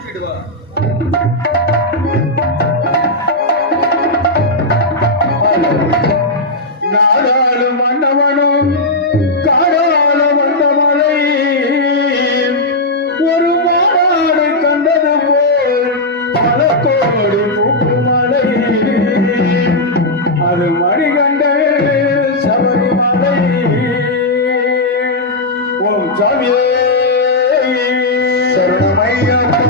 கூட்டிட்டு வா. நாடாளும் மன்னவனும் காடாள வந்தவனை ஒரு மாநாடு கண்டது போல் பல கோடி பூக்குமலை அது மணிகண்டல் சபரிமலை. ஓம் சாமியே சரணமையப்பா.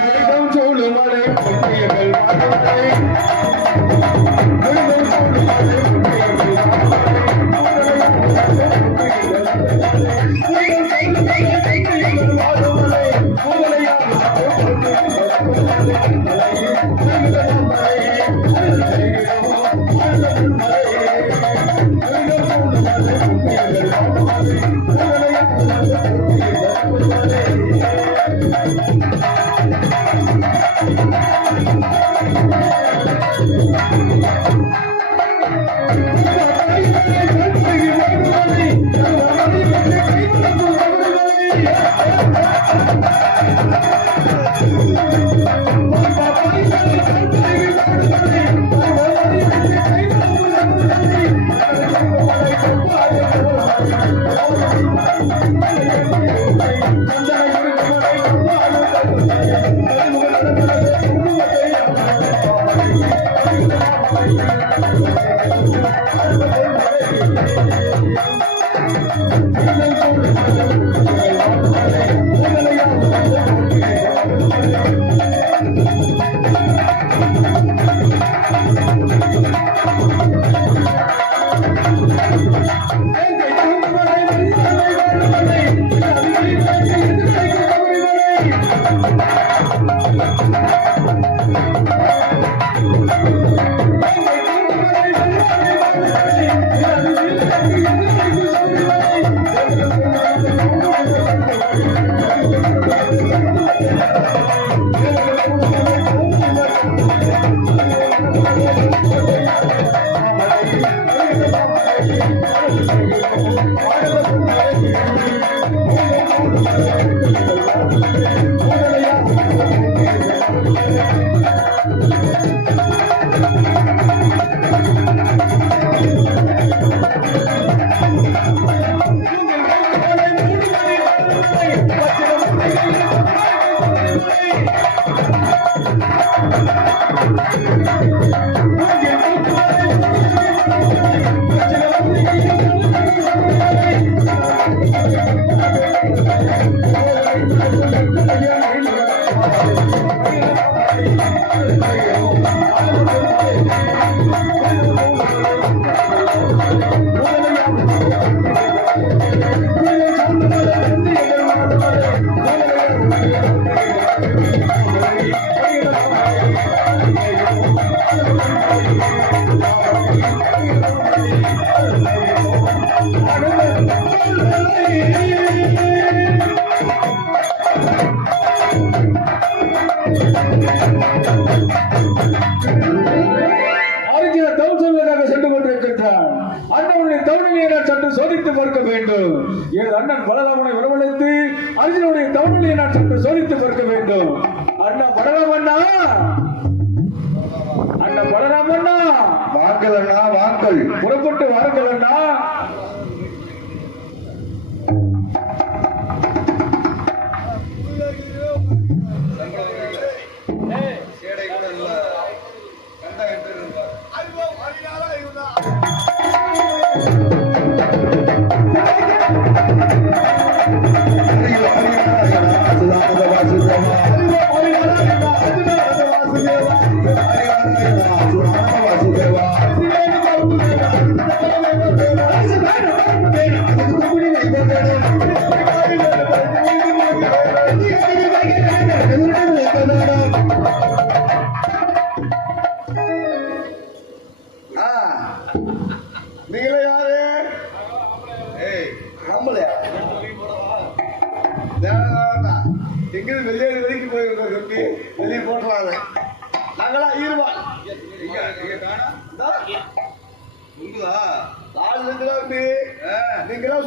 புனிதம் சூழுமலை புண்ணியங்கள் வாழ்வதை புனிதம் சூழுமலை சோதித்து பார்க்க வேண்டும். என் அண்ணன் பலராமனை வரவழைத்து அர்ஜுனுடைய தவணையை நான் சற்று சோதித்து பார்க்க வேண்டும். அண்ணா பலராமண்ணா, அண்ணா பலராமண்ணா, வாங்கள் அண்ணா வாங்கள், புறப்பட்டு வாருங்கள் அண்ணா.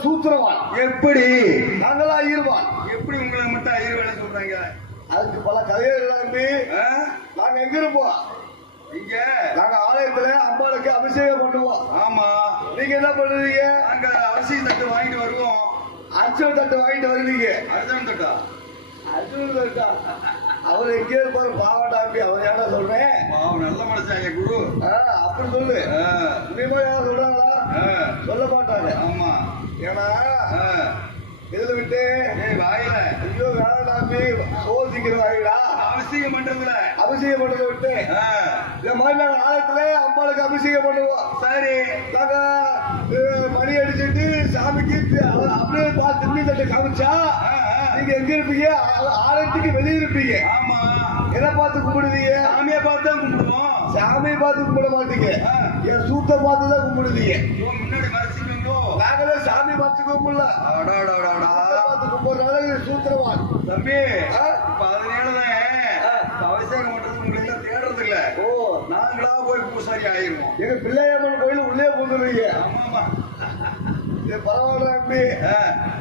சூத்திரவான் எப்படி? நாங்களா ஈர்வான். எப்படி உங்களை மட்டும் ஈர்வான சொல்றாங்க? அதுக்கு பல கதைகள் தம்பி. நாங்க எங்க இருப்போம்? இங்க நாங்க ஆலயத்துல அம்பாளுக்கு அபிஷேகம் பண்ணுவோம். ஆமா. நீங்க என்ன பண்ணுவீங்க? நாங்க அரிசி தட்டு வாங்கிட்டு வருவோம். அர்ச்சனை தட்டு வாங்கிட்டு வருவீங்க. அர்ச்சனை தட்டா? அர்ச்சனை தட்டா? அவர் எங்கே இருப்பாரு பாவட்டாம்பி? அவர் ஏன்னா சொல்றேன். நல்ல மனுஷன் என் குரு. அப்படி சொல்லு. உண்மையா யாரும் சொல்றாங்களா? சொல்ல மாட்டாங்க. ஆமா. ஏன்னா இதுல விட்டு வாயில ஐயோ வேணாம்பி சோதிக்கிற வாயிடா. அபிஷேகம் பண்றதுல அபிஷேகம் பண்றதை விட்டு இந்த மாதிரி நாங்க ஆலயத்துல அம்பாளுக்கு அபிஷேகம் பண்ணுவோம். சரி. நாங்க மணி அடிச்சுட்டு சாமிக்கு அப்படியே பார்த்து திரும்பி தட்டு காமிச்சா நீங்க எங்க இருப்பீங்க? ஆலயத்துக்கு வெளியே இருப்பீங்க. ஆமா. எதை பார்த்து கும்பிடுவீங்க? சாமியை பார்த்து தான் கும்பிடுவோம். சாமியை பார்த்து கும்பிட மாட்டீங்க. என் சூத்த பார்த்து தான் கும்பிடுவீங்க. முன்னாடி மறைச்சிக்கோ. நாங்களே சாமி பார்த்து கும்பிடல. பார்த்து கும்பிடுறதுனால சூத்திரவான் தம்பி. அதனாலதான் அபிஷேகம் பண்றது உங்களுக்கு தேடுறது இல்ல. ஓ, நாங்களா போய் பூசாரி ஆயிருவோம். எங்க பிள்ளையம்மன் கோயில் உள்ளே போந்துருவீங்க. ஆமாமா. இது பரவாயில்ல அப்படி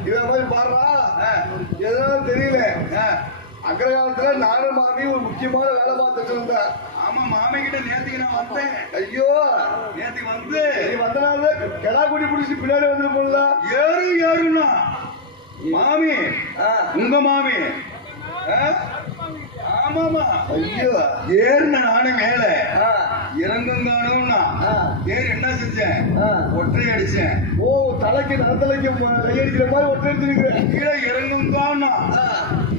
இத மாதிரி பாடுறா. எதுனாலும் தெரியல. அக்கறை காலத்துல நானும் மாமி ஒரு முக்கியமான வேலை பார்த்துட்டு இருந்தேன். ஆமா, மாமி கிட்ட நேத்துக்கு நான் வந்தேன். ஐயோ, நேத்துக்கு வந்து நீ வந்தனால கெடா குடி பிடிச்சி பின்னாடி வந்துருப்போம்ல. ஏறுனா மாமி உங்க மாமி. ஆமாமா. ஐயோ, ஏறுன நானும் மேல இறங்கும் காணும்னா ஏறு என்ன செஞ்சேன்? ஒற்றை அடிச்சேன். ஓ, தலைக்கு நரத்தலைக்கு கையடிக்கிற மாதிரி ஒற்றை அடிச்சிருக்கிறேன். கீழே இறங்கும் காணா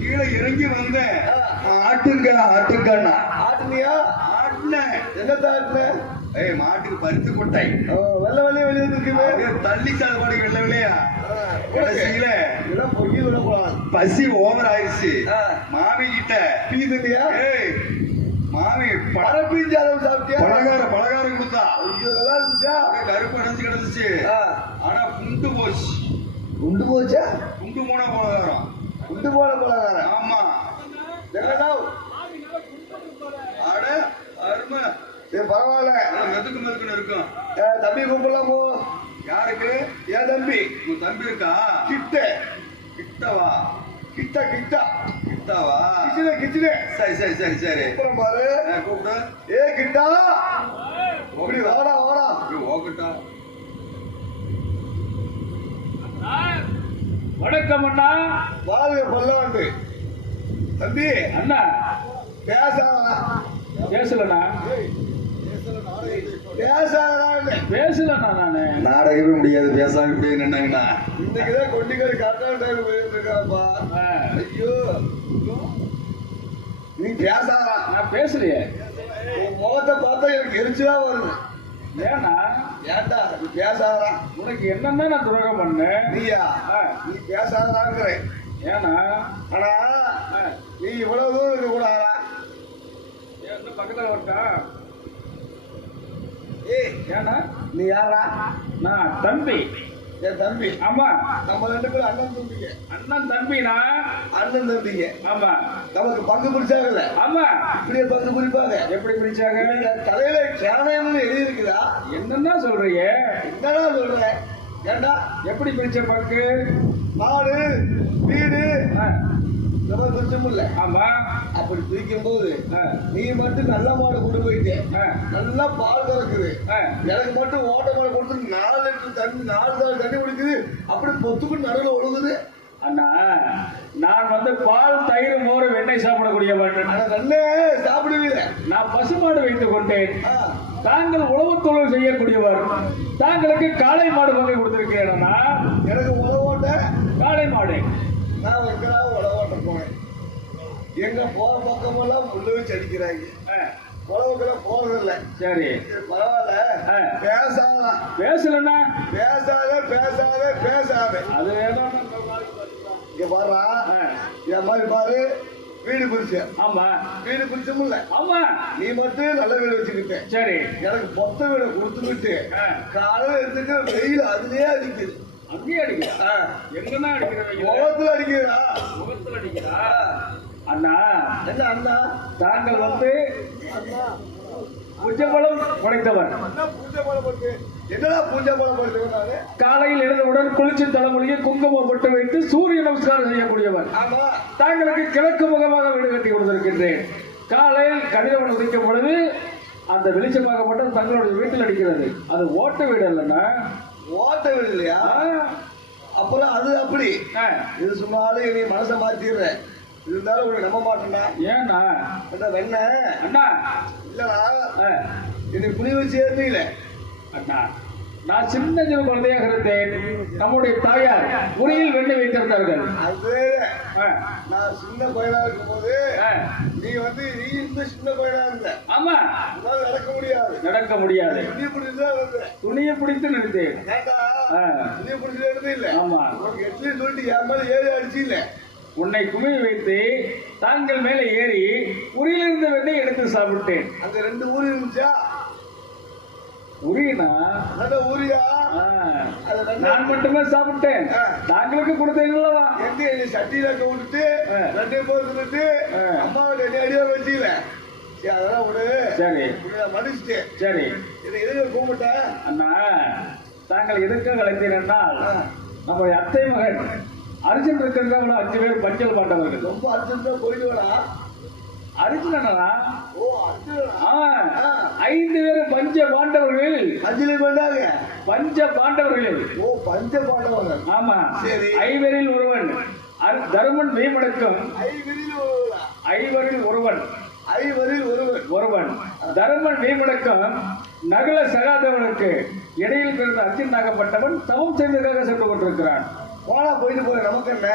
கீழே இறங்கி வந்தேன். ஆட்டுங்க ஆட்டுங்கண்ணா. ஆட்டுனியா? ஆட்டுனேன். என்னத்த ஆட்டுன? மாட்டுக்கு பருத்து கொட்டை வெள்ள வெள்ளைய வெளியே இருக்குமே. தள்ளி சாப்பாடு வெள்ள வெள்ளையா கடைசியில பொய்ய விடக்கூடாது. பசி ஓவர் ஆயிடுச்சு. மாமி கிட்ட பீதுலையா? மாமி பழப்பீஞ்சாலும் சாப்பிட்டியா? பலகாரம் கொடுத்தா. ஐயோ, நல்லா இருந்துச்சா? கருப்பு அடைஞ்சு கிடந்துச்சு. ஆனா குண்டு போச்சு. குண்டு போச்சா? குண்டு போன பலகாரம். குண்டு போன பலகாரம்? ஆமா. என்னடா அட அருமை. பரவாயில்ல. மெதுக்கு மெதுக்குன்னு இருக்கும். தம்பி கும்பிடலாம் போ. யாருக்கு? ஏன் தம்பி? உன் தம்பி இருக்கா? கிட்டவா? கிட்டாவா? கிச்சனே. சரி. அப்புறம் பாரு, கூப்பிடு. கிட்டா ஓடி வாடா. ஓகட்டா. வணக்கம் அண்ணா. வாழ்க பல்லாண்டு. தம்பி அண்ணா பேசலண்ணா. பேசலண்ணா. நானு நாடகமே முடியாது. பேசாம இப்படியே நின்னாங்கண்ணா. இன்னைக்குதான் கொண்டிக்காரி கரெக்டான டைம் இருக்காப்பா. ஐயோ, நீ பேசாதா? நான் பேசலையே. உன் முகத்தை பார்த்தா எனக்கு எரிச்சுதான் வருது. ஏன்னா? ஏன்டா நீ பேசாதா? உனக்கு என்னன்னா நான் துரோகம் பண்ணேன். நீயா? நீ பேசாதாங்கிறேன். ஏன்னா? ஆனா நீ இவ்வளவு தூரம் இருக்க கூடாதா? பக்கத்துல வரட்டா? ஏன்னா? நீ யாரா? நான் தம்பி. என் தம்பி? ஆமா. நம்ம ரெண்டு பேரும் அண்ணன் தம்பிங்க. அண்ணன் தம்பினா? அண்ணன் தம்பிங்க. ஆமா. நமக்கு பங்கு பிடிச்சாங்கல்ல? ஆமா. இப்படியே பங்கு பிடிப்பாங்க. எப்படி பிடிச்சாங்க? தலையில கேனையம்னு எழுதி இருக்குதா? என்னன்னா சொல்றீங்க? என்னடா சொல்ற? ஏண்டா எப்படி பிடிச்ச பங்கு? மாடு வீடு இந்த மாதிரி பிடிச்சோம்ல. ஆமா. அப்படி பிரிக்கும் போது நீ மட்டும் நல்ல மாடு கொண்டு போயிட்டு நல்லா பால் கறக்குது. எனக்கு மட்டும் ஓட்ட மாடு கொடுத்து 4 லிட்டர் தண்ணி 4 தாள் தண்ணி குடிக்குது. அப்படி பொத்துக்கு நடுவில் ஒழுகுது. அண்ணா, நான் வந்து பால், தயிர், மோர், வெண்ணெய் சாப்பிடக்கூடியவன். நல்ல சாப்பிடுவீங்க. நான் பசுமாடு வைத்துக் கொண்டேன். தாங்கள் உழவு தொழில் செய்யக்கூடியவர். தாங்களுக்கு காளை மாடு பங்கு கொடுத்திருக்கிறேன். எனக்கு உழவோட்ட காளை மாடு நான் வைக்கிறா உழவோட்ட போனேன். எங்க போற பக்கமெல்லாம் முள்ளு வச்சு அடிக்கிறாங்க. உழவுக்கெல்லாம் போறதில்ல. சரி, பரவாயில்ல. பேசாதான். பேசலண்ணா. பேசாத. அது வேணும். இங்க பாரு, என் மாதிரி பாரு. வீடு பிரிச்ச. ஆமா. வீடு பிரிச்சோம்ல. ஆமா. நீ மட்டும் நல்ல வீடு வச்சுக்கிட்ட. சரி. எனக்கு மொத்த வீடு கொடுத்துக்கிட்டு காலையில எடுத்துக்க வெயில் அதுலயே அடிக்குது. அங்கேயே அடிக்கிறா? எங்கன்னா அடிக்கிற? முகத்துல அடிக்கிறா. முகத்துல அடிக்கிறா? அண்ணா, என்ன அண்ணா? தாங்கள் வந்து புஜபலம் படைத்தவர். என்ன பூஜை பலப்படுத்து? என்னடா பூஜை பலப்படுத்துவேன் நானு? காலையில் எழுந்தவுடன் குளிச்சு தலைமுறையை குங்குமம் போட்டு வைத்து சூரிய நமஸ்காரம் செய்யக்கூடியவர். ஆமா. தாங்களுக்கு கிழக்கு முகமாக வீடு கட்டி கொடுத்திருக்கின்றேன். காலையில் கதிரவன் உதிக்கும் பொழுது அந்த வெளிச்சமாகப்பட்ட தங்களுடைய வீட்டில் அடிக்கிறது. அது ஓட்ட வீடு இல்லைன்னா ஓட்ட வீடு இல்லையா? அப்புறம் அது அப்படி இது சும்மாலும் நீ மனசை மாத்திடுறேன். இருந்தாலும் உனக்கு நம்ப மாட்டேன்டா. ஏன்னா வெண்ண அண்ணா இல்லடா, என்னை புளி வச்சு ஏறில அண்ணா, நான் சின்ன குழந்தையாக இருந்தேன். நம்முடைய தாயார் உரியில் வெண்ணெய் வைத்திருந்தார்கள். அது நான் சின்ன பையனா இருக்கும் போது நீ இந்த சின்ன பையனா இருந்த. ஆமா, நடக்க முடியாது. நடக்க முடியாது. துணியை பிடிச்சுதான் இருந்தேன். துணியை பிடித்து நிறுத்தேன். துணியை பிடிச்சு எடுத்து இல்ல. ஆமா, உனக்கு எட்லி சொல்லிட்டு என் மேல ஏறி அடிச்சு இல்ல. உன்னை குமிழ் வைத்து தாங்கள் மேலே ஏறி உரியிலிருந்து வெண்ணெய் எடுத்து சாப்பிட்டேன். அங்க 2 ஊர் இருந்துச்சா? உரினா ஊரியா? நான் மட்டுமே சாப்பிட்டேன். தாங்களுக்கு கொடுத்தீங்களா? எங்க சட்டியில விட்டுட்டு 2 பேர் இருந்துட்டு அம்மாவோட அடியா வச்சுல. சரி, அதெல்லாம் விடு. சரி, மன்னிச்சுட்டேன். சரி, இதை எதுக்கு கூப்பிட்டேன்? அண்ணா, தாங்கள் எதற்காக அழைத்தீங்கன்னா நம்முடைய அத்தை மகன் அர்ஜுன் இருக்கிறவங்க 5 பேர் பஞ்சல் பாண்டவர்கள். ரொம்ப அர்ஜுன் தான் போயிடுவானா? அர்ஜுனனா? ஓ, அர்ஜுனா. 5 பேர் பஞ்ச பாண்டவர்கள். அஞ்சலி பண்ணாங்க. பஞ்ச பாண்டவர்கள். ஓ, பஞ்ச பாண்டவர்கள். ஆமா. சரி. 5 ஒருவன் தருமன் மெய்மடக்கம். 5 ஒருவன். ஒருவன் தருமன் மெய்மடக்கம் நகல சகாதவனுக்கு இடையில் பிறந்த அர்ஜுனாகப்பட்டவன் தவம் செய்வதற்காக சென்று கொண்டிருக்கிறான். போனா போயிட்டு போற நமக்கு என்ன?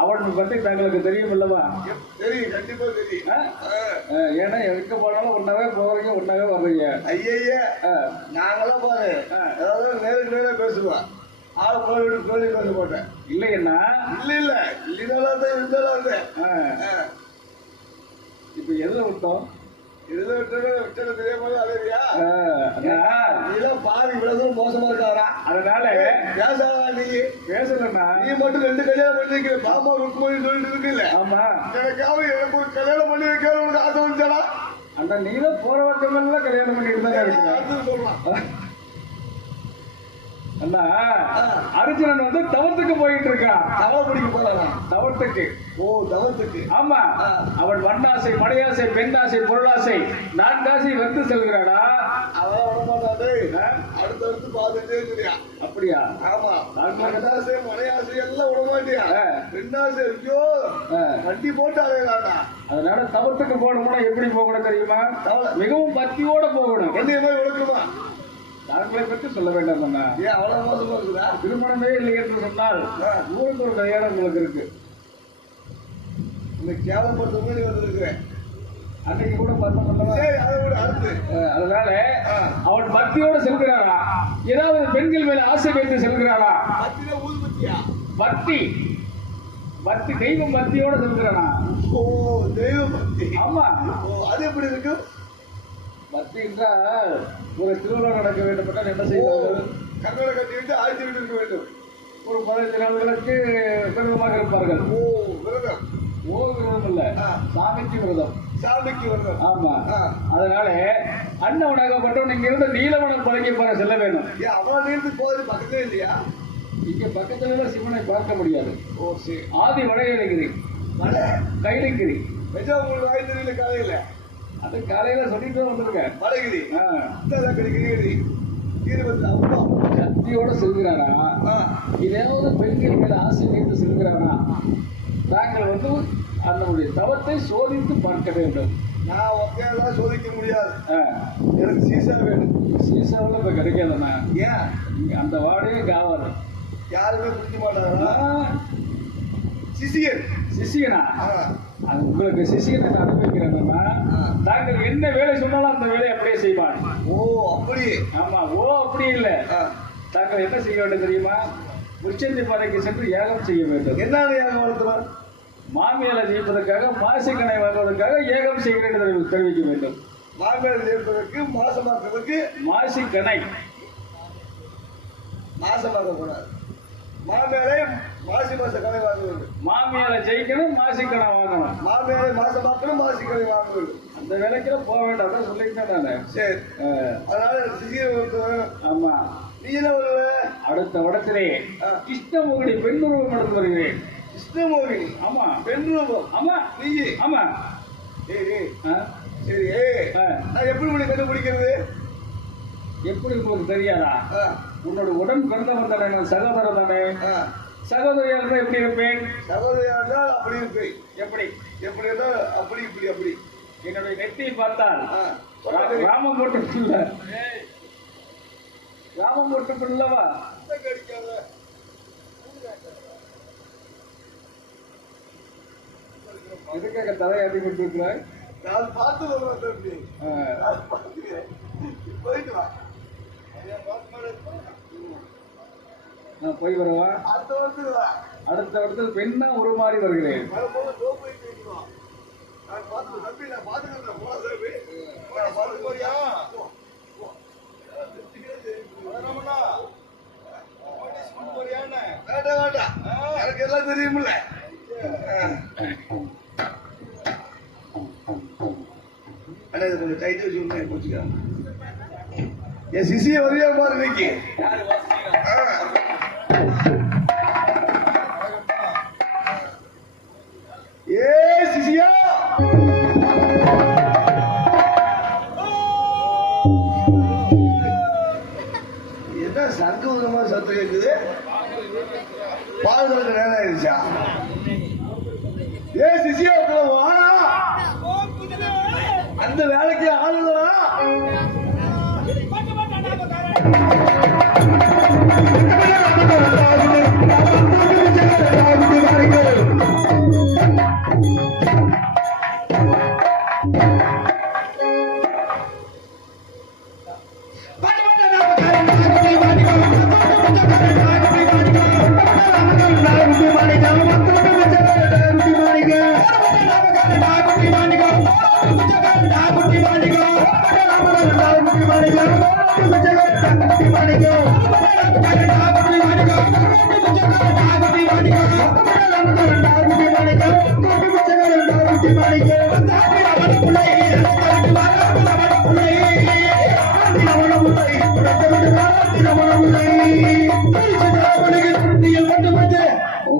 அவன் பற்றி தங்களுக்கு தெரியும் அல்லவா? தெரியும், கண்டிப்பா தெரியும். ஏன்னா எங்க போனாலும் ஒன்னாவே போறீங்க, ஒன்னாவே வர்றீங்க. ஐயா, நாங்களாம் பாரு ஏதாவது நேருக்கு நேரா பேசுவோம். ஆள் போய் விட்டு கோழி பேச மாட்டேன். இல்லைன்னா இல்ல இல்லைனாலும் தான் இருந்தாலும் இப்ப எதுல விட்டோம்? இதுல விட்டு தெரியாம அலையா? நீலாம் பாதி விளக்கம் மோசமா இருக்காரா? அதனால பேசாதா? நீ பேசலன்னா நீ மட்டும் 2 கல்யாணம் பண்ணி வைக்கிற. பாப்பா ருக்மணி சொல்லிட்டு இருக்குல்ல. ஆமா, எனக்காக எனக்கு ஒரு கல்யாணம் பண்ணி வைக்கிற உனக்கு ஆசை வந்துச்சாடா? அந்த நீதான் போற வக்கமெல்லாம் கல்யாணம் பண்ணிட்டு தான் இருக்கு. சொல்லலாம். அண்ணா, அர்ஜுனன் தவத்துக்கு போயிட்டு இருக்கான். தவ பிடிக்க போறானா? தவத்துக்கு. ஓ, தவத்துக்கு. ஆமா, அவன் மண்ணாசை, மடையாசை, பெண்ணாசை, பொருளாசை 4 ஆசை வந்து செல்கிறானா? அவன் விடமாட்டாரு. அடுத்தடுத்து பார்த்துட்டே இருக்கிறியா? அப்படியா? ஆமா. மண்ணாசை, மடையாசை எல்லாம் விடமாட்டியா? பெண்ணாசை ஐயோ வண்டி போட்டு அலையலாண்டா. அதனால தவத்துக்கு போகணும்னா எப்படி போகணும் தெரியுமா? மிகவும் பக்தியோட போகணும். என்னைய மாதிரி விளக்குமா? தாங்களை பற்றி சொல்ல வேண்டாம். ஏன் அவ்வளவு மோசமா இருக்குதா? திருமணமே இல்லை என்று சொன்னால் ஊருக்கு ஒரு கல்யாணம் உங்களுக்கு இருக்கு. இந்த கேவலப்பட்ட மாதிரி வந்திருக்கிறேன். அன்னைக்கு கூட பார்த்தோம். அதனால அவன் பக்தியோடு செல்கிறாரா? ஏதாவது பெண்கள் மேல ஆசை வைத்து செல்கிறாரா? பக்தி பக்தி தெய்வம் பக்தியோடு செல்கிறானா? ஓ, தெய்வ பக்தி. ஆமா. அது எப்படி இருக்கு? பக்தி என்றால் ஒரு திருவிழா நடக்க வேண்டும் என்றால் என்ன செய்வார்கள்? கண்ணனை கட்டிவிட்டு ஆட்சி விட்டு இருக்க வேண்டும். ஒரு 15 நாட்களுக்கு விரதமாக இருப்பார்கள். ஓ, விரதம். ஓ, விரதம் இல்ல, சாமிக்கு விரதம். சாமிக்கு விரதம். ஆமா. அதனால அண்ணவனாகப்பட்டவன் இங்க இருந்து நீலவனம் பழகி பார செல்ல வேண்டும். அவன் நீர்ந்து போவது பக்கத்துல இல்லையா? இங்க பக்கத்துல சிவனை பார்க்க முடியாது. ஓ, சரி. ஆதி வளையகிரி, கைலகிரி. உங்களுக்கு வாய் தெரியல காலையில? அது காலையில சொல்லிட்டு தான் வந்திருக்கேன். வளைகிரி கிரி சக்தியோட செல்கிறாரா? இதாவது பெண்கள் மேல ஆசை வைத்து செல்கிறாரா? தாங்கள் அதனுடைய தவத்தை சோதித்து பார்க்க வேண்டும். நான் ஒக்கையெல்லாம் சோதிக்க முடியாது. எனக்கு சீசா வேணும். சீசாவில் இப்ப கிடைக்காதுண்ணா. ஏன்? அந்த வாடையே காவாது. யாருமே புரிஞ்ச மாட்டாங்களா? சிசியன். சிசியனா? அது உங்களுக்கு சிசியனை அனுபவிக்கிறேன்னா தாங்கள் என்ன வேலை சொன்னாலும் அந்த வேலையை அப்படியே செய்வான். ஓ, அப்படி? ஆமா. ஓ, அப்படி இல்லை. தாங்கள் என்ன செய்ய வேண்டும் தெரியுமா? உச்சந்தி பாதைக்கு சென்று யாகம் செய்ய வேண்டும். என்ன யாகம் வளர்த்துவார்? மாமியால ஜெயிப்பதற்காக மாசிக்கணை வாங்குவதற்காக ஏகம் செய்கிறேன் என்று தெரிவிக்க வேண்டும். மாமியால ஜெயிப்பதற்கு மாசமாக்குவதற்கு மாசிக்கணை. மாசமாக கூடாது. மாமேலை மாசி மாச கடை வாங்குவது. மாமியால ஜெயிக்கணும், மாசிக்கடை வாங்கணும். மாமேலை மாசம் பார்க்கணும், மாசி கடை வாங்குவது. அந்த வேலைக்கெல்லாம் போக வேண்டாம், அதான் சொல்லிட்டேன் நானு. சரி, அதனால சிசியை ஒருத்தவன். ஆமா, நீ என்ன வருவ? அடுத்த வடத்திலே கிருஷ்ணமோகினி பெண் உருவம் எடுத்து வருகிறேன். கிருஷ்ணமோகினி? ஆமா. பெண் ரூபம்? ஆமா. நீ? ஆமா. சரி, ஆ? சரி. நான் எப்படி உனக்கு கண்டுபிடிக்கிறது? எப்படி உங்களுக்கு தெரியாதா? ஆ, உன்னோட உடன் பிறந்தவன் தானே, நான் சகோதரன் தானே. ஆ. சகோதரியா இருந்தா எப்படி இருப்பேன்? சகோதரியா இருந்தால் அப்படி இருப்பேன். எப்படி? எப்படி இருந்தால் அப்படி இப்படி அப்படி. என்னுடைய நெத்தியை பார்த்தால் ஆ, ராமம் போட்டு பிள்ளை, ராமம் போட்டு பிள்ளவா? கடிக்காத. எதுக்காக தலையாட்டி கொண்டு இருக்கிறாய்? நான் பார்த்து வருவேன் தம்பி. நான் பார்த்துக்கிறேன். போயிட்டு வா. நான் போய் வரவா? அடுத்த வருஷத்துக்கு வா. அடுத்த வருடத்தில் பெண்ணா உருமாறி வருகிறேன். வரும்போது டோப் போயிட்டு இருக்கணும். நான் பார்த்து தம்பி, நான் பார்த்துக்கிறேன். போடா தம்பி. போடா, பார்த்து போறியா? போ. வரணும்னா? போறியான்னு? வேண்டாம், வேண்டாம். எனக்கு எல்லாம் தெரியுமில்ல. அண்ணா, இது கொஞ்சம் டைட் வச்சு விட்டு போச்சுக்க. என் சிசியை வருவியா பாரு இன்னைக்கு. ஏ சிசியா, என்ன சங்கு ஊதுற மாதிரி சத்தம் கேட்குது? பால் கறக்க நேரம் ஆயிடுச்சா? ஏ சிசியா, வாடா. அந்த வேலைக்கு ஆளுங்களா?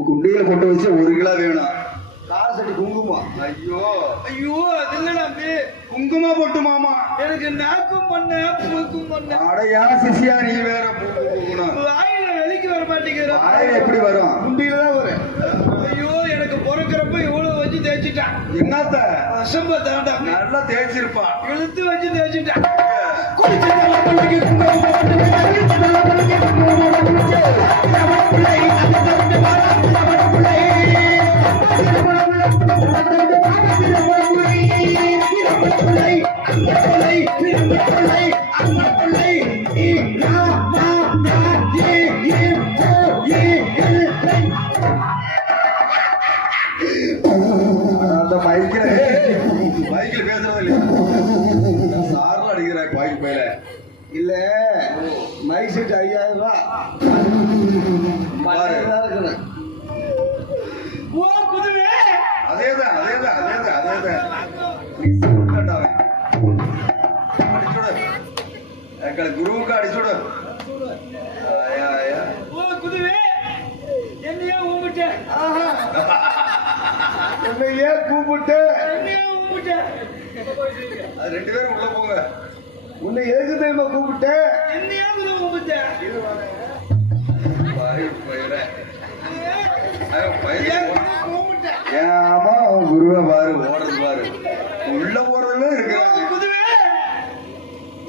குண்டியில கொண்டு வச்சு 1 கிலோ வேணும். கார சட்டி குங்குமம். ஐயோ ஐயோ, அது இல்ல நம்பி. குங்குமம் போட்டு மாமா, எனக்கு நாக்கும் பண்ண பூக்கும் பண்ண. அடையா சிசியா, நீ வேற பூக்கணும். வாயில வெளிக்கு வர மாட்டேங்கிற. வாயில எப்படி வரும்? குண்டியில தான் வரும். ஐயோ, எனக்கு பொறுக்கிறப்ப இவ்வளவு வச்சு தேய்ச்சிட்டான். என்னத்த? அசம்ப தாண்டா. நல்லா தேய்ச்சிருப்பா. இழுத்து வச்சு தேய்ச்சிட்டான். அந்த மைக்கில் பேசுறது இல்லையா? சார்ல அடிக்கிறாய் பாய்க்கு பயில. இல்ல, மைக் செட் 5000 ரூபாய். அதேதான் அதேதான் அதேதான் அதேதான். அடிச்சுடு, குருவுக்கு அடிச்சுடு. என்னையே கூப்பிட்டு அது 2 பேரும் உள்ள போங்க. உன்னை எதுக்கு தெரியுமா கூப்பிட்டு? ஏமா குருவை பாரு, ஓடுறது பாரு, உள்ள போறதுல இருக்கிறாங்க.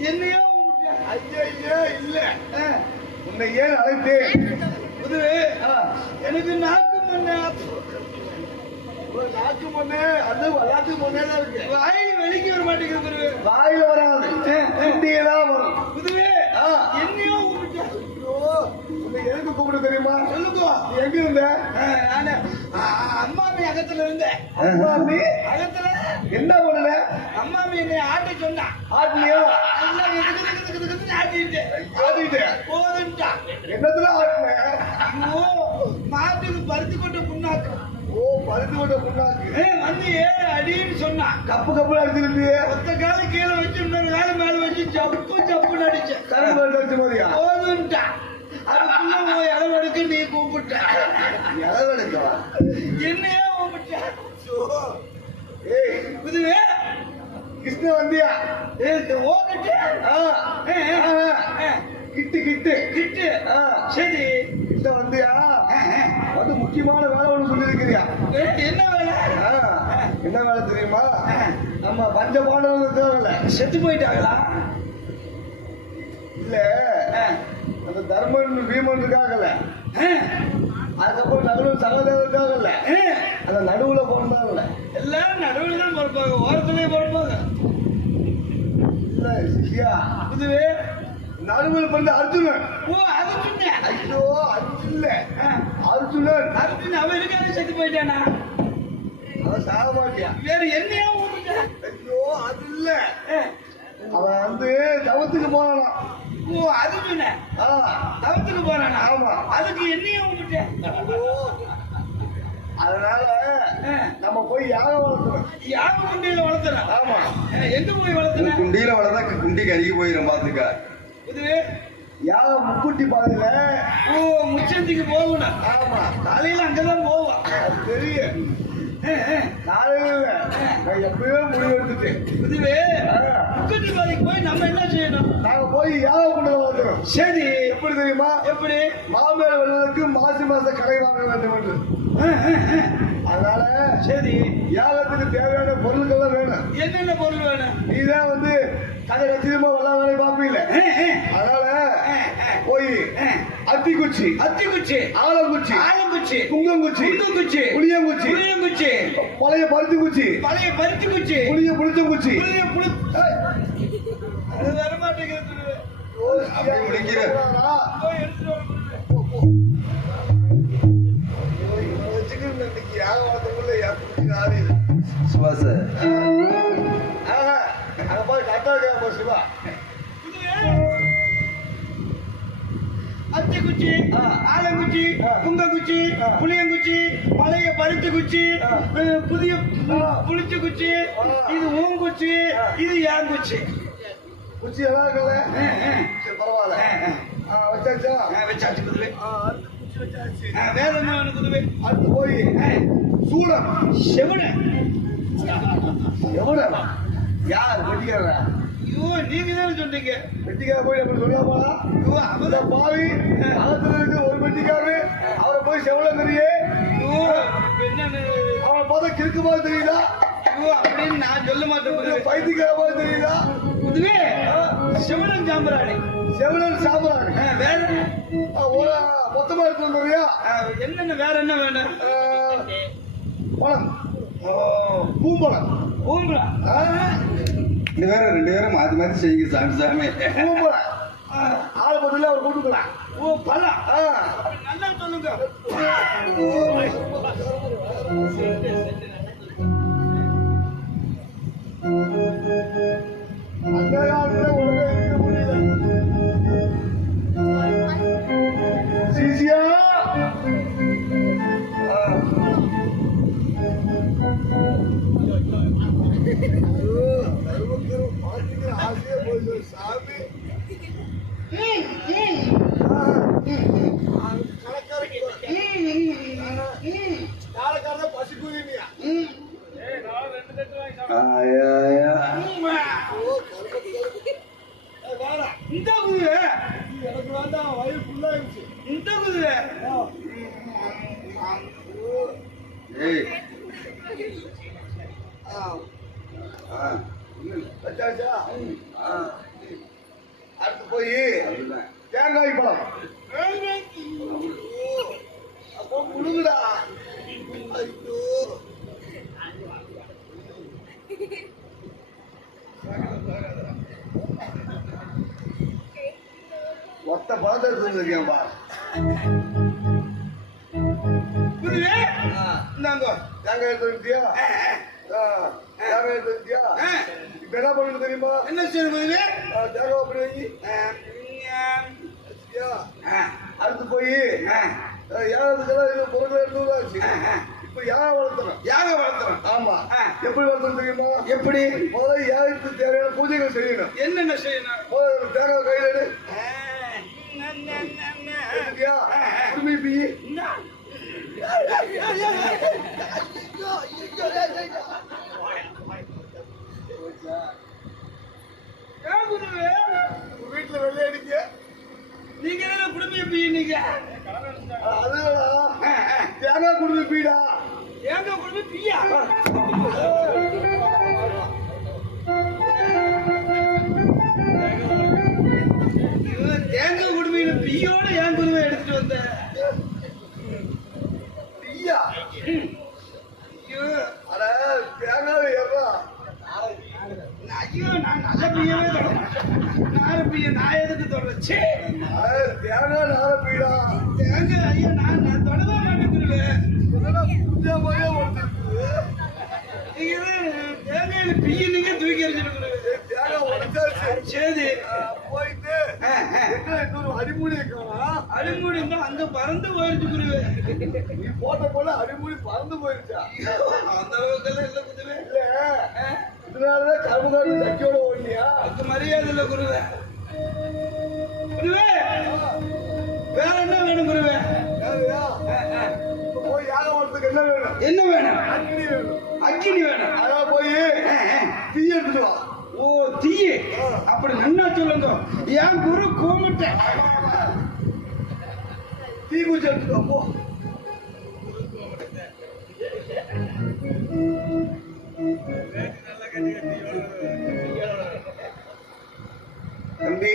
என்னையா ஐயா இல்ல, உன்னை ஏன் அழைத்தேன்? எனக்கு நாக்கு மண்ணு, நாக்கு மண்ணு, அது வளாக்கு மண்ணே தான் இருக்கு. வாயில வெளிக்கு வர மாட்டேங்குது. வாயில வராது, இந்தியதான் வரும். புதுவே என்னையோ உன்னை எதுக்கு கூப்பிட தெரியுமா? சொல்லுங்க. எங்க இருந்த? நானு அம்மாமி அகத்துல இருந்தேன். அம்மாமி அகத்துல என்ன பண்ணல? அம்மாமி என்னை ஆட்ட சொன்னா. ஆட்டியா? ஆட்டிட்டு போதுட்டா. என்னத்துல ஆட்டுன? மாட்டுக்கு பருத்தி கொட்ட புண்ணாக்கு. ஓ பருத்தி கொட்ட புண்ணாக்கு. வந்து 7 அடின்னு சொன்னான். கப்பு கப்பு அடிச்சிருப்பியே. ஒத்த கால கீழே வச்சு இன்னொரு கால மேல வச்சு சப்புன்னு அடிச்சேன். கரும்பு அடிச்ச மாதிரியா? போதுன்ட்டா. அதுக்குள்ள இளவெடுக்க நீ கூப்பிட்ட. இளவெடுக்கவா? என்னையே கூப்பிட்ட. ஏய் புதுவே கிருஷ்ண வந்தியா? ஓகட்டு கிட்டு கிட்டு கிட்டு. சரி கிட்ட வந்தியா? வந்து முக்கியமான வேலை ஒண்ணு சொல்லியிருக்கிறியா? என்ன வேலை? என்ன வேலை தெரியுமா? நம்ம பஞ்ச பாண்டவர்கள் இருக்காங்கல்ல, செத்து போயிட்டாங்களா? இல்ல அந்த தர்மன் பீமன் இருக்காங்கல்ல, அதுக்கப்புறம் நடுவில் சகதேவ இருக்காங்கல்ல, அந்த நடுவுல பிறந்தாங்கல்ல. எல்லாரும் நடுவில் தான் பிறப்பாங்க, ஓரத்துலயே பிறப்பாங்க. இல்ல சிஷியா, புதுவே நடுவில் பிறந்த அர்ஜுனன். ஓ அது சொன்னேன். ஐயோ அர்ஜுன் இல்ல, அர்ஜுனன். அர்ஜுன் அவன் இருக்காது செத்து போயிட்டானா? அவன் சாக மாட்டியா? வேற என்னையா ஊருங்க? ஐயோ அது இல்ல, அவன் வந்து தவத்துக்கு போனானா. ஓ அது சொன்னேன். தவத்துக்கு போறானா? ஆமா. அதுக்கு என்னையா ஊருங்க? அதனால நம்ம போய் யாகம் வளர்த்தணும். யாக குண்டியில வளர்த்துறேன். ஆமா. எங்க போய் வளர்த்துறேன்? குண்டியில வளர்த்தா குண்டி கருகி போயிடும் பாத்துக்க. புதுவே யாகம் முக்குட்டி பாதையில. ஓ முச்சந்திக்கு போகணும். ஆமா காலையில அங்கதான் போவான். அது தெரியும். காலையில இல்ல, நான் எப்பவே முடிவு எடுத்துட்டேன். புதுவே முச்சந்தி பாதைக்கு போய் நம்ம என்ன செய்யணும்? நாங்க போய் யாகம் கொண்டு வளர்த்துறோம். சரி எப்படி தெரியுமா? எப்படி? மாமேல வெள்ளத்துக்கு மாச கடை வாங்க வேண்டும் என்று. அதனால சரி யாகத்துக்கு தேவையான பொருட்கள் வேணும். என்னென்ன பொருள் வேணும்? நீதான் வந்து கதை கச்சிதமா வெள்ளா வேலை பார்ப்பீங்கள. அதனால போய் அத்திக்குச்சி, ஆலங்குச்சி, குங்கங்குச்சி, புளியங்குச்சி, பழைய பருத்தி குச்சி, புளிய புளிச்சங்குச்சி. அது வர மாட்டேங்கிறது. அப்படி முடிக்கிற. போய் எடுத்துட்டு வர. யாகம் வளர்த்தக்குள்ள யாரு சுவாச அங்க போய் கரெக்டா இருக்கா சிவா? அத்திக்குச்சி, ஆலங்குச்சி, குங்கங்குச்சி, புளியங்குச்சி, பழைய பருத்தி குச்சி, புதிய புளிச்ச குச்சி, இது ஊங்குச்சி, இது யாங்குச்சி. குச்சி எல்லாம் இருக்குல்ல? சரி பரவாயில்ல. வச்சாச்சா? வச்சாச்சு புதுவே. வேற என்ன வேணும் புதுவே? அடுத்து போய் சூடம், செவன. எவன யார் வெட்டிக்கார? ஐயோ நீங்க தானே சொன்னீங்க. வெட்டிக்கார போய் அப்படி சொல்லாமலா? ஐயோ அந்த பாவி அகத்துல இருக்கு ஒரு வெட்டிக்காரு, அவரை போய் செவலங்கறியே. ஐயோ என்ன அவனை பார்த்தா கிறுக்கு மாதிரி தெரியுதா? ஐயோ அப்படின்னு நான் சொல்ல மாட்டேன் புதுவே. பைத்தியக்கார மாதிரி தெரியுதா? புதுவே செவனன் சாம்பிராணி. செவலன் சாம்பிராணி. வேற மொத்தமா எடுத்து வந்துறியா? என்னென்ன வேற என்ன வேணும்? பழம், பூம்பழம், பூம்பளா. ரெண்டு பேரும் மாத்தி மாத்தி செய்யுங்க சாமி சாமி. பூம்பழம் ஆள் பதில அவர் கூட்டுக்கலாம். ஓ பழம். நல்லா சொல்லுங்க. அந்த காலத்துல உலக இருக்க முடியல. சிசியா ஆசையே போய் சாமி காலக்காரன் பசி குதினியா? இந்த குதிரை எனக்கு வேண்டாம், வயிறு ஃபுல்லாயிருச்சு. இந்த குதிரை ஏய் வச்சாச்சா? அடுத்து போய் தேங்காய் பழம். அப்போ முழுகுடா. ஐயோ ஒத்த பழத்தை எடுத்துருக்கேன்பா. குதிரை இந்தாங்க. தேங்காய் எடுத்து வந்துட்டியா? தேங்காய் எடுத்து வந்துட்டியா? இப்ப என்ன பண்ணணும் தெரியுமா? என்ன செய்யணும் குதிரை? தேங்காய் அப்படி வை. வச்சிட்டியா? அடுத்து போய் யாகத்துக்கெல்லாம் இது பொருள் 200 ஆச்சு. இப்ப யாகம் வளர்த்துறோம். யாகம் வளர்த்துறோம். ஆமா. ஆ. எப்படி வளர்த்துறது தெரியுமா? எப்படி? முதல்ல யாகத்துக்கு தேவையான பூஜைகள் செய்யணும். என்னென்ன செய்யணும்? முதல்ல தேங்காய் கையில் எடு. எடுத்துட்டியா? குடுமி பிய். ஏன் குருவே? உங்க வீட்டுல வெள்ளை அடிக்க. நீங்க என்ன குடும்பிய பீனீங்க? அதுடா தேங்காய் குடுமி பீடா. ஏங்க குடும்பி பீயா? தேங்காய் குடும்பியில பீயோட ஏன் குருவை எடுத்துட்டு வந்த? பீயா? ஐயோ, அட தேங்காய் ஏறா. ஐயோ, நான் நல்ல பீயவே தொட மாட்டேன். நார பீய நான் எதுக்கு தொடறேன்? சே, தேங்காய் நார பீடா. தேங்காய் ஐயோ நான் தொடவே மாட்டேன் குருவே. என்னடா பூஜை மாதிரியே வளர்த்துருக்கு. நீங்க தேங்காயில பீய நீங்க தூக்கி எறிஞ்சிட்டு குருவே. தேங்காய் உடைச்சாச்சு. சரி, போயிட்டு எங்க இன்னொரு அடிமூடி இருக்கானா? அடிமூடி இருந்தா அங்க பறந்து போயிருச்சு குருவே. நீ போட்ட போல அடிமூடி பறந்து போயிருச்சா? அந்த அளவுக்கெல்லாம் இல்ல குருவே. இல்ல இதனாலதான் கரும்புகாட்டு சக்கியோட ஓடினியா? அதுக்கு மரியாதை இல்ல குருவே. குருவே, வேற என்ன வேணும் குருவே? யாருயா? இப்ப போய் யாகம் வளர்த்துக்கு என்ன வேணும்? என்ன வேணும்? அக்னி வேணும். அக்கினி வேணும். அதான் போய் தீ எடுத்துட்டு வா. ஓ, தீயே. அப்படி நன்னா சொல்லுங்க. என் குரு கோமட்டை. தீ குச்சி எடுத்துட்டு வா போ. தம்பி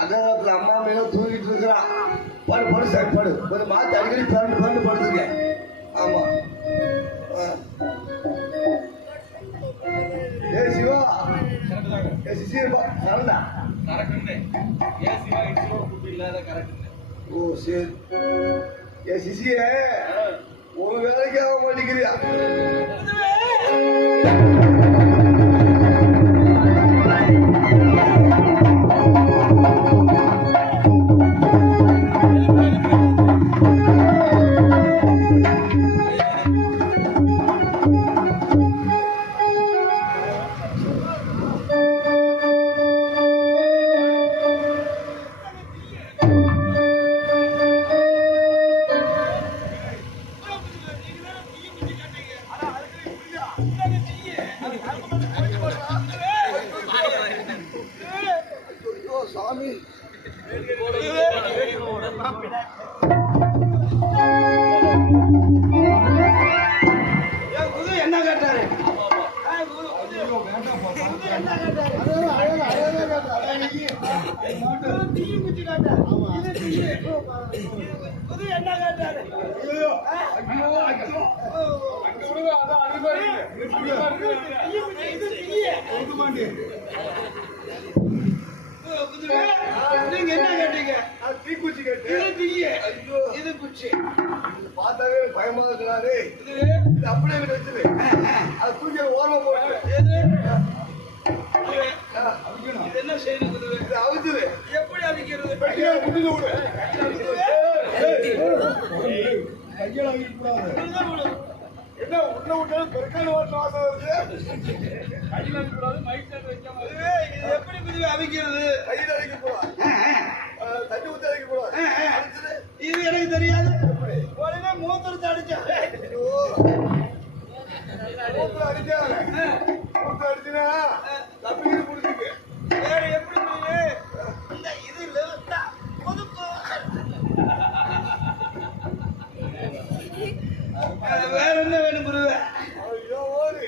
அகத்துல அம்மா மேல தூங்கிட்டு இருக்கிறான். படு படு சரி படு. கொஞ்சம் மாத்தி அடிக்கடி பிறண்டு பிறண்டு படுத்துருக்கேன். ஆமா. ஏ சிவா, ஏ சிசியப்பா சரண்டா. ஓ சரி. ஏ சிசியே, ஒரு வேலைக்கு ஆக மாட்டேங்கிறியா? சாமி என் குரு என்ன கேட்டாரு? தீயும் குச்சி காட்டாரு. இது தீயு. குரு என்ன கேட்டாரு? இது தீயு. குருவே, நீங்க என்ன கேட்டீங்க? நான் தீக்குச்சி கேட்டேன். இது தீயு. ஐயோ, இது குச்சி. இது பார்த்தாவே பயமா இருக்கிறாரு. குருவே, இது அப்படியே கிட்ட வச்சிரு. அது தூக்கி ஓரமா போட்டு எது? குருவே, இது என்ன செய்யணும் குருவே? இதை அவிச்சிரு. எப்படி அடிக்கிறது? பெட்டியால குட்டில விடு. கையால அடிக்கக்கூடாது. என்ன உள்ள விட்டாலும் பெருக்கான வாசம் வருது. குருவே, இது எப்படி குருவே அவிக்கிறது? கையில் அடிக்க கூடாது. தண்ணி ஊத்தி அடிக்க கூடாது. அடிச்சிரு. இது எனக்கு தெரியாது. உடனே மூத்திரத்தை அடிச்சேன். ஐயோ, மூக்குல அடிக்காத. மூக்குல அடிச்சினா தப்பிக்கிட்டு புடிச்சுக்கு. வேற எப்படி குருவே? இந்த இது லெவல்டா ஒதுக்கு. வேற என்ன வேணும் குருவே? ஐயோ ஓடு.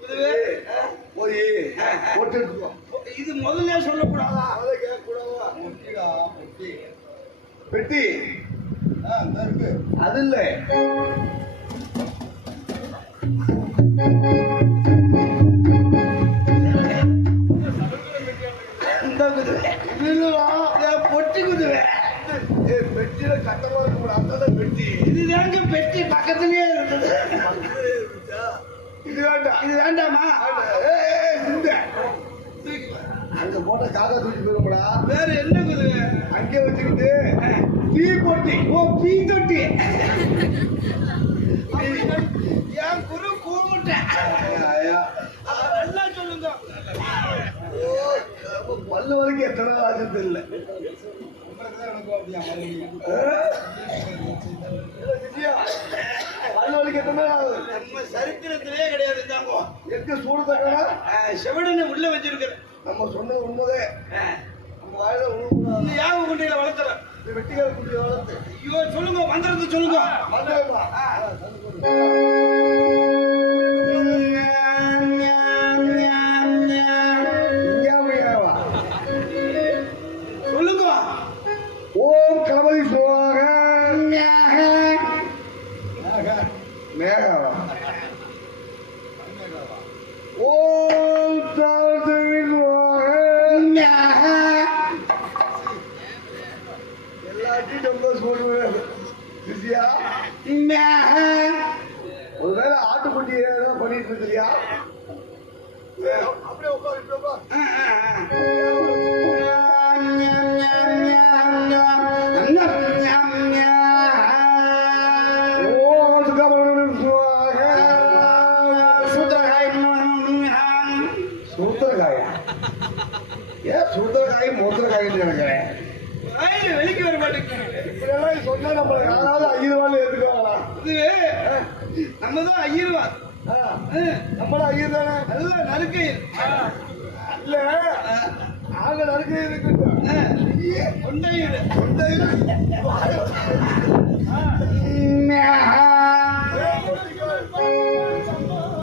குருவே, போய் போட்டு எடுத்துக்கோ. இது முதல்ல சொல்லக்கூடாதா? அதை கேட்க கூடாதா? பெட்டி அது இல்ல. இந்த குருவே, இல்லடா. இதை பொட்டி குருவே. பெட்டியில கட்டமா இருக்க கூடாது. அதான் பெட்டி. இது தாங்க பெட்டி பக்கத்துலயே இருந்தது. பக்கத்துலயே இருந்துச்சா? இது வேண்டாம். இது வேண்டாமா? இந்த தூக்கி வா. அங்க போட்ட காக்கா தூக்கி போயிரும்டா. வேற என்ன குருவே? அங்கே வச்சுக்கிட்டு தீ பொட்டி. ஓ பீ தொட்டி. என் குரு கூமுட்டேன். ஐயா, நல்லா சொல்லுங்க. பல்லு வரைக்கும் எத்தனை ஆச்சு தெரியல. சித்தியா, பல்லு வரைக்கும் எத்தனை ஆகுது? நம்ம சரித்திரத்திலே கிடையாது தாங்க. எங்க சூடு தக்கா செவடனை உள்ள வச்சிருக்கிறேன். நம்ம சொன்னது உண்மைதே. நம்ம வாயில உழுவுனா இந்த யாக குண்டையில வளர்த்துறேன். வெட்டிக்கார குட்டியை வளர்த்து ஐயோ சொல்லுங்க, மந்திரத்தை சொல்லுங்க. வந்துடுமா? இந்தியாவையாவா? சொல்லுங்க. ஓம் கணபதி சுவாக மேகாவா? ஓம் தாவதி சுவாக எல்லாத்தையும் ரொம்ப சொல்லுவேன். சிசியா, ஒருவேளை ஆட்டுக்குட்டி ஏதாவது பண்ணிட்டு இருக்கிறியா? அப்படியே உட்காந்து ஓம் சுகபரணம் சுவாக சூத்திரகாயா? ஏன் சூத்திரகாய் மூத்திரகாயின்னு நினைக்கிறேன். வாயில வெளிக்கு வர மாட்டேங்குது. இப்படியெல்லாம் சொன்னா நம்மளை யாராவது ஐயர்வாள் எடுத்துக்குவாங்களா? இது நம்ம தான் ஐயருவா. நம்மள ஐயர் தானே? நல்ல நறுக்கை. இல்ல, நாங்க நறுக்க இருக்கட்டும். கொண்டையில் கொண்டையில